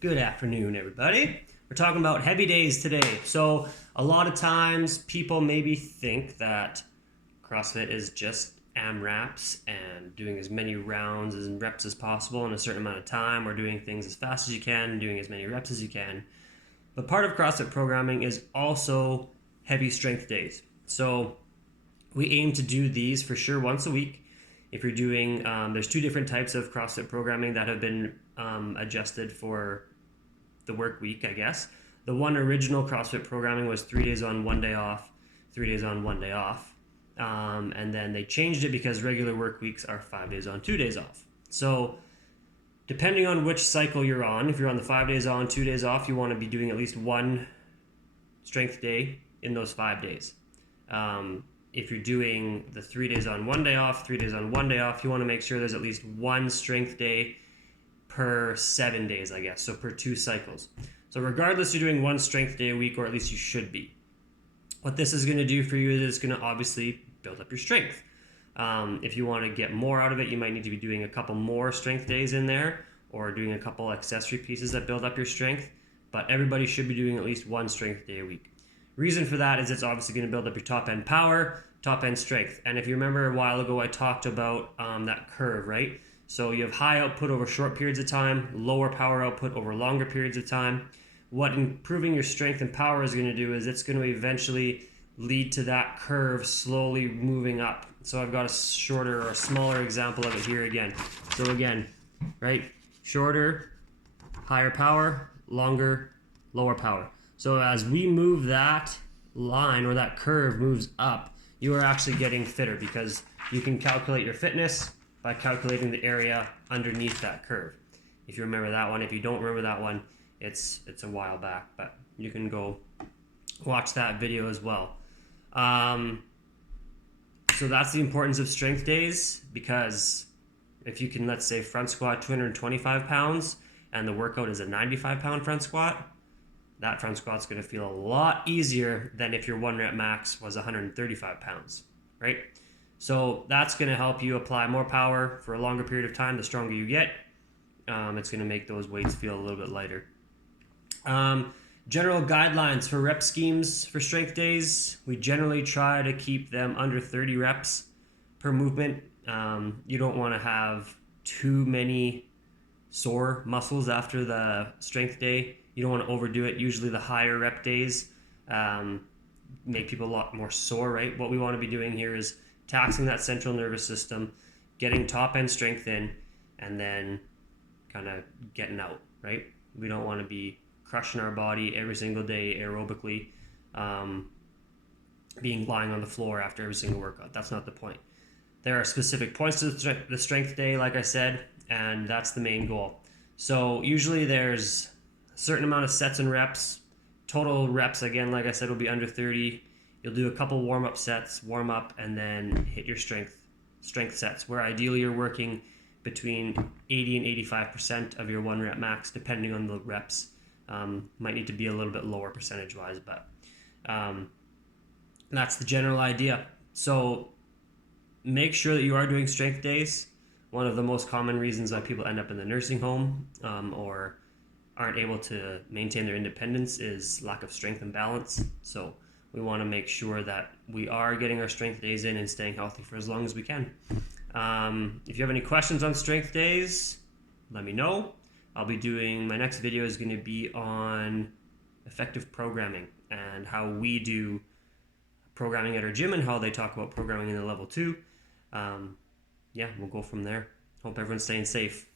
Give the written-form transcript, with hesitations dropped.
Good afternoon, everybody. We're talking about heavy days today. So, a lot of times people maybe think that CrossFit is just AMRAPs and doing as many rounds and reps as possible in a certain amount of time, or doing things as fast as you can, doing as many reps as you can. But part of CrossFit programming is also heavy strength days. So, we aim to do these for sure once a week. If you're doing, there's two different types of CrossFit programming that have been adjusted for the work week, I guess. The one original CrossFit programming was 3 days on, 1 day off, 3 days on, 1 day off. And then they changed it because regular work weeks are 5 days on, 2 days off. So depending on which cycle you're on, if you're on the 5 days on, 2 days off, you want to be doing at least one strength day in those 5 days. If you're doing the 3 days on, 1 day off, 3 days on, 1 day off, you want to make sure there's at least one strength day per 7 days, I guess, so per 2 cycles. So regardless, you're doing one strength day a week, or at least you should be. What this is going to do for you is it's going to obviously build up your strength. If you want to get more out of it, you might need to be doing a couple more strength days in there, or doing a couple accessory pieces that build up your strength. But everybody should be doing at least one strength day a week. Reason for that is it's obviously going to build up your top end power, top end strength. And if you remember a while ago, I talked about that curve, right? So you have high output over short periods of time, lower power output over longer periods of time. What improving your strength and power is going to do is it's going to eventually lead to that curve slowly moving up. So I've got a shorter or smaller example of it here again. So again, right, shorter, higher power, longer, lower power. So as we move that line, or that curve moves up, you are actually getting fitter, because you can calculate your fitness by calculating the area underneath that curve. If you remember that one. If you don't remember that one, it's a while back, but you can go watch that video as well. So that's the importance of strength days, because if you can, let's say, front squat 225 pounds and the workout is a 95-pound front squat, that front squat's going to feel a lot easier than if your 1 rep max was 135 pounds, right? So that's going to help you apply more power for a longer period of time. The stronger you get, it's going to make those weights feel a little bit lighter. General guidelines for rep schemes for strength days. We generally try to keep them under 30 reps per movement. You don't want to have too many sore muscles after the strength day. You don't want to overdo it. Usually the higher rep days make people a lot more sore, right? What we want to be doing here is taxing that central nervous system, getting top end strength in, and then kind of getting out, right? We don't want to be crushing our body every single day aerobically, lying on the floor after every single workout. That's not the point. There are specific points to the strength day, like I said, and that's the main goal. So usually there's a certain amount of sets and reps. Total reps, again, like I said, will be under 30. You'll do a couple warm-up sets, warm up, and then hit your strength sets, where ideally you're working between 80 and 85% of your 1 rep max, depending on the reps. Might need to be a little bit lower percentage-wise, but that's the general idea. So make sure that you are doing strength days. One of the most common reasons why people end up in the nursing home or aren't able to maintain their independence is lack of strength and balance. So we want to make sure that we are getting our strength days in and staying healthy for as long as we can. If you have any questions on strength days, let me know. I'll be doing, my next video is going to be on effective programming and how we do programming at our gym and how they talk about programming in the level 2. Yeah, we'll go from there. Hope everyone's staying safe.